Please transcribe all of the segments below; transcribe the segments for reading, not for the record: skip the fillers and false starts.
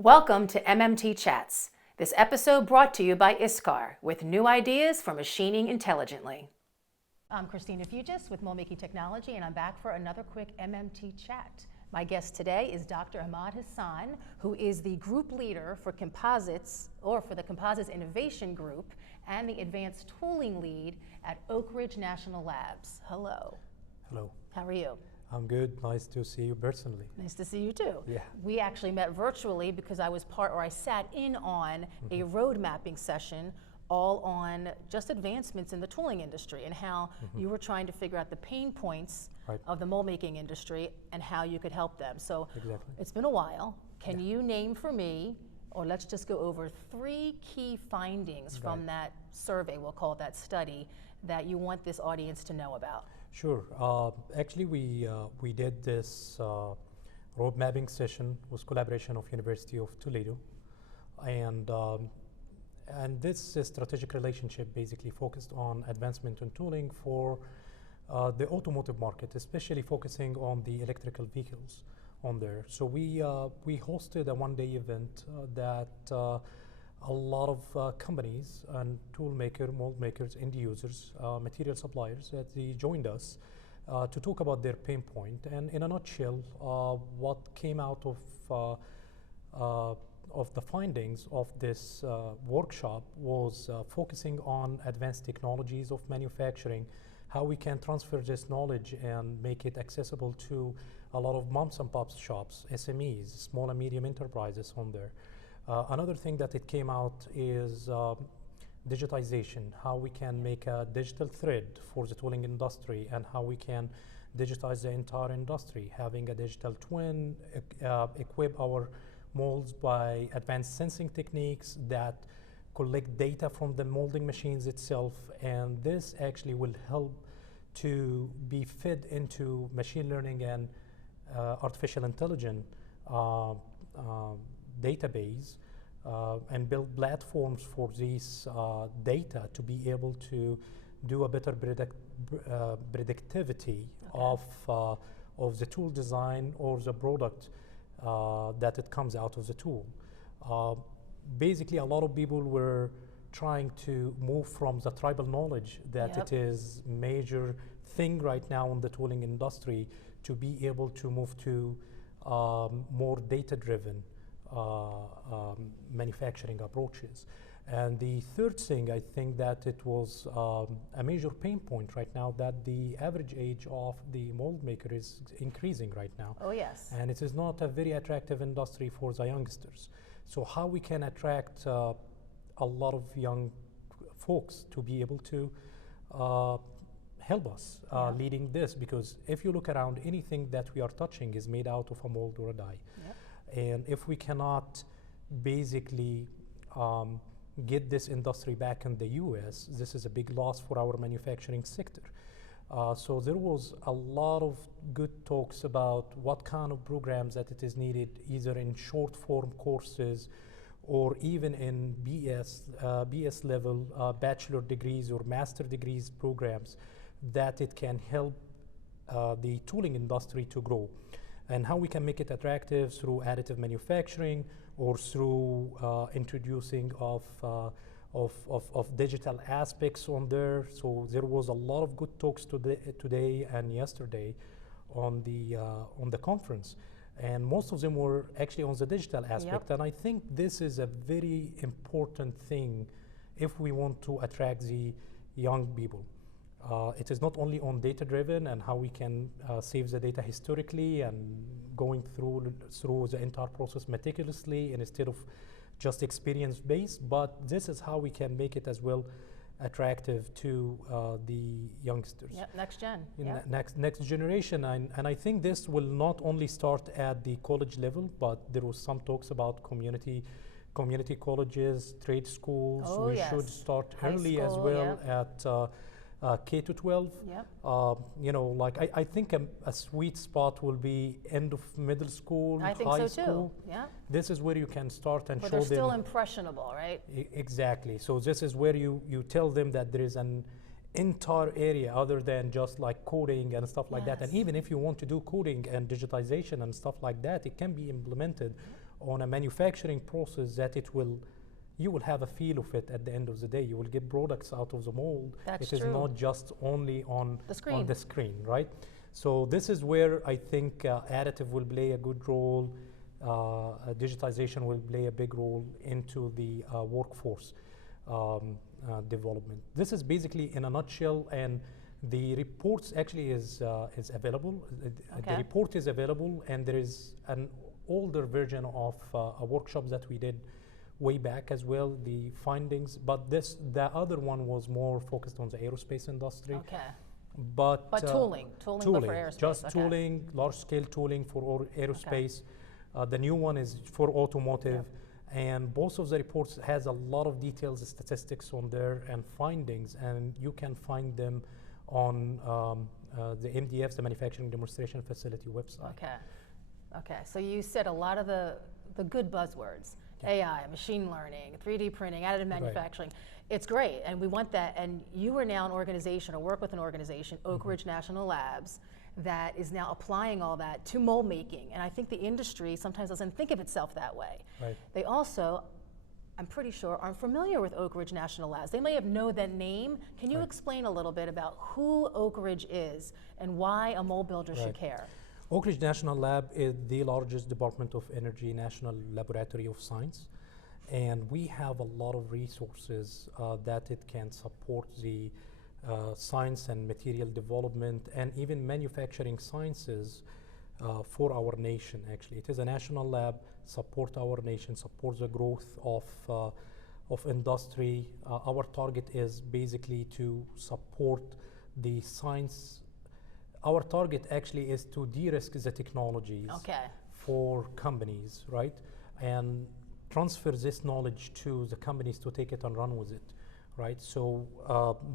Welcome to MMT Chats. This episode brought to you by ISCAR with new ideas for machining intelligently. I'm Christina Fuges with MoldMaking Technology, and I'm back for another quick MMT Chat. My guest today is Dr. Ahmed Hassen, who is the group leader for composites, or for the Composites Innovation Group, and the Advanced Tooling Lead at Oak Ridge National Labs. Hello. Hello. How are you? I'm good. Nice to see you personally. Nice to see you too. Yeah. We actually met virtually because I sat in on a road mapping session all on just advancements in the tooling industry and how you were trying to figure out the pain points of the mold making industry and how you could help them. So It's been a while. Can you name for me, or let's just go over 3 key findings from that survey, we'll call it that study, that you want this audience to know about? Sure. Actually, we did this road mapping session with collaboration of University of Toledo, and this strategic relationship basically focused on advancement in tooling for the automotive market, especially focusing on the electrical vehicles on there. So we hosted a one-day event that a lot of companies and tool maker, mold makers, end users, material suppliers, that they joined us to talk about their pain point. And in a nutshell, what came out of the findings of this workshop was focusing on advanced technologies of manufacturing, how we can transfer this knowledge and make it accessible to a lot of moms and pops shops, SMEs, small and medium enterprises on there. Another thing that it came out is digitization, how we can make a digital thread for the tooling industry and how we can digitize the entire industry, having a digital twin, equip our molds by advanced sensing techniques that collect data from the molding machines itself, and this actually will help to be fed into machine learning and artificial intelligence database and build platforms for these data to be able to do a better predictivity of the tool design or the product that it comes out of the tool. Basically, a lot of people were trying to move from the tribal knowledge that it is major thing right now in the tooling industry to be able to move to more data-driven manufacturing approaches. And the third thing, I think that it was a major pain point right now, that the average age of the mold maker is increasing right now. Oh yes. And it is not a very attractive industry for the youngsters. So how we can attract a lot of young folks to be able to help us leading this, because if you look around, anything that we are touching is made out of a mold or a die. And if we cannot basically get this industry back in the US, this is a big loss for our manufacturing sector. So there was a lot of good talks about what kind of programs that it is needed, either in short form courses or even in BS level bachelor degrees or master degrees programs, that it can help the tooling industry to grow. And how we can make it attractive through additive manufacturing or through introducing of digital aspects on there. So there was a lot of good talks today and yesterday on the conference, and most of them were actually on the digital aspect. And I think this is a very important thing if we want to attract the young people. It is not only on data-driven and how we can save the data historically and going through the entire process meticulously instead of just experience-based, but this is how we can make it as well attractive to the youngsters. Next gen. Next generation, and I think this will not only start at the college level, but there was some talks about community colleges, trade schools. We should start early as well at K to 12. You know, like I think a sweet spot will be end of middle school, I think high so school. Too. Yeah. This is where you can start and but show them. But they're still impressionable, right? Exactly. So this is where you tell them that there is an entire area other than just like coding and stuff like that. And even if you want to do coding and digitization and stuff like that, it can be implemented on a manufacturing process that you will have a feel of it at the end of the day. You will get products out of the mold. That's it is true. not just only on The screen. right? So this is where I think additive will play a good role. Digitization will play a big role into the workforce development. This is basically in a nutshell, and the reports actually is available. Okay. The report is available, and there is an older version of a workshop that we did way back as well, the findings, but the other one was more focused on the aerospace industry. Okay. But tooling but for aerospace. Just okay. tooling, large-scale tooling for aerospace. The new one is for automotive, and both of the reports has a lot of details, statistics on there, and findings, and you can find them on the MDF, the Manufacturing Demonstration Facility website. Okay, so you said a lot of the good buzzwords. AI, machine learning, 3D printing, additive manufacturing. It's great, and we want that. And you are now an organization, or work with an organization, Oak Ridge National Labs, that is now applying all that to mold making. And I think the industry sometimes doesn't think of itself that way. Right. They also, I'm pretty sure, aren't familiar with Oak Ridge National Labs. They may have known that name. Can you explain a little bit about who Oak Ridge is and why a mold builder should care? Oak Ridge National Lab is the largest Department of Energy National Laboratory of Science, and we have a lot of resources that it can support the science and material development and even manufacturing sciences for our nation. Actually, it is a national lab, support our nation, support the growth of industry. Our target is basically to support the science. Our target actually is to de-risk the technologies for companies, right? And transfer this knowledge to the companies to take it and run with it, right? So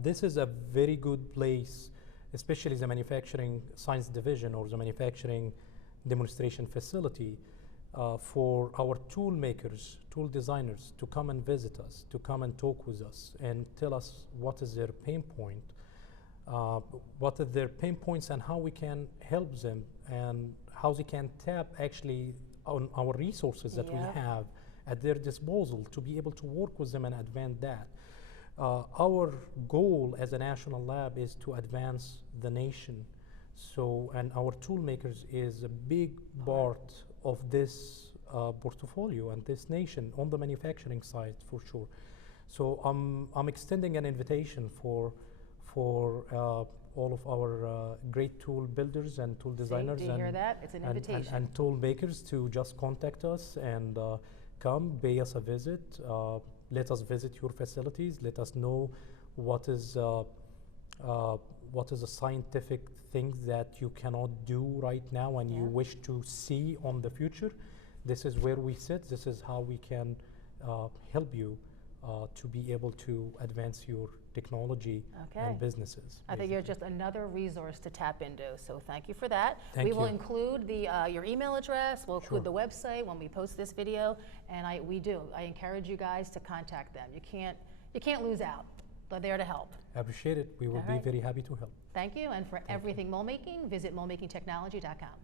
this is a very good place, especially the manufacturing science division or the manufacturing demonstration facility for our tool makers, tool designers to come and visit us, to come and talk with us and tell us what is their pain point. What are their pain points and how we can help them and how they can tap actually on our resources that we have at their disposal to be able to work with them and advance that. Our goal as a national lab is to advance the nation. So, and our tool makers is a big part of this portfolio and this nation on the manufacturing side for sure. So I'm extending an invitation for all of our great tool builders and tool designers. Do you hear that? It's an invitation. And tool makers to just contact us and come, pay us a visit. Let us visit your facilities. Let us know what is a scientific thing that you cannot do right now and you wish to see on the future. This is where we sit. This is how we can help you to be able to advance your technology and businesses. I think you're just another resource to tap into, so thank you for that. Thank you. We will include your email address, we'll include the website when we post this video, and I encourage you guys to contact them. You can't lose out. They're there to help. I appreciate it. We will be very happy to help. Thank you, and for everything mold making, visit moldmakingtechnology.com.